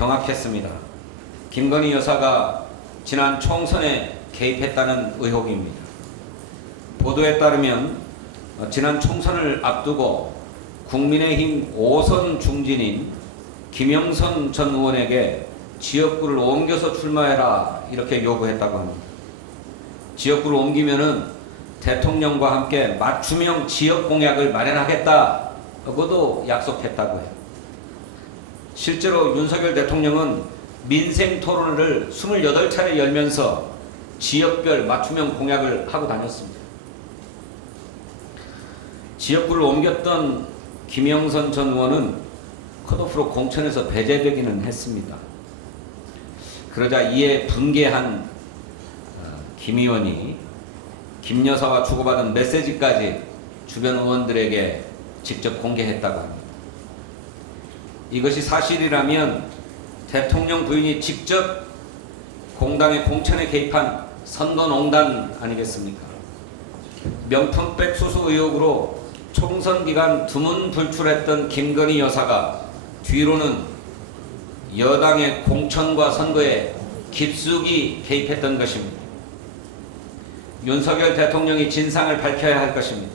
경악했습니다. 김건희 여사가 지난 총선에 개입했다는 의혹입니다. 보도에 따르면 어, 지난 총선을 앞두고 국민의힘 5선 중진인 김영선 전 의원에게 지역구를 옮겨서 출마해라 이렇게 요구했다고 합니다. 지역구를 옮기면은 대통령과 함께 맞춤형 지역 공약을 마련하겠다고도 약속했다고 해요. 실제로 윤석열 대통령은 민생 토론을 28차례 열면서 지역별 맞춤형 공약을 하고 다녔습니다. 지역구를 옮겼던 김영선 전 의원은 컷오프로 공천에서 배제되기는 했습니다. 그러자 이에 분개한 어, 김 의원이 김 여사와 주고받은 메시지까지 주변 의원들에게 직접 공개했다고 합니다. 이것이 사실이라면 대통령 부인이 직접 공당의 공천에 개입한 선거농단 아니겠습니까? 명품백 수수 의혹으로 총선 기간 두문불출했던 김건희 여사가 뒤로는 여당의 공천과 선거에 깊숙이 개입했던 것입니다. 윤석열 대통령이 진상을 밝혀야 할 것입니다.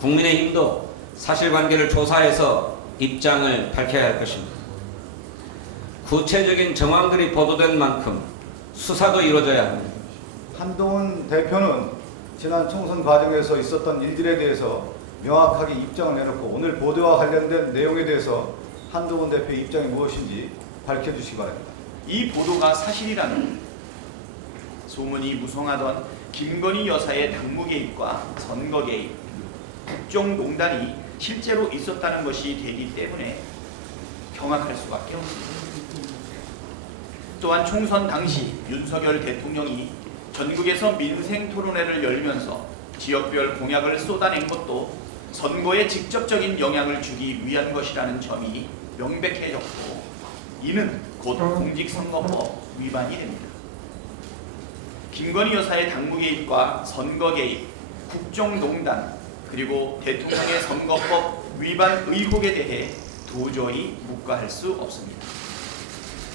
국민의힘도 사실관계를 조사해서 입장을 밝혀야 할 것입니다. 구체적인 정황들이 보도된 만큼 수사도 이루어져야 합니다. 한동훈 대표는 지난 총선 과정에서 있었던 일들에 대해서 명확하게 입장을 내놓고 오늘 보도와 관련된 내용에 대해서 한동훈 대표의 입장이 무엇인지 밝혀주시기 바랍니다. 이 보도가 사실이라는 소문이 무성하던 김건희 여사의 당무 개입과 선거 개입, 국정농단이 실제로 있었다는 것이 되기 때문에 경악할 수밖에 없습니다. 또한 총선 당시 윤석열 대통령이 전국에서 민생 토론회를 열면서 지역별 공약을 쏟아낸 것도 선거에 직접적인 영향을 주기 위한 것이라는 점이 명백해졌고 이는 곧 공직선거법 위반이 됩니다. 김건희 여사의 당무 개입과 선거 개입, 국정농단 그리고 대통령의 선거법 위반 의혹에 대해 도저히 묵과할 수 없습니다.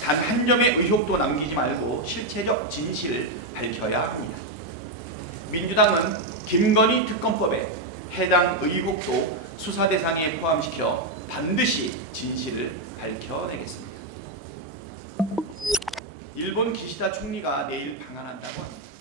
단 한 점의 의혹도 남기지 말고 실체적 진실을 밝혀야 합니다. 민주당은 김건희 특검법에 해당 의혹도 수사 대상에 포함시켜 반드시 진실을 밝혀내겠습니다. 일본 기시다 총리가 내일 방한한다고 합니다.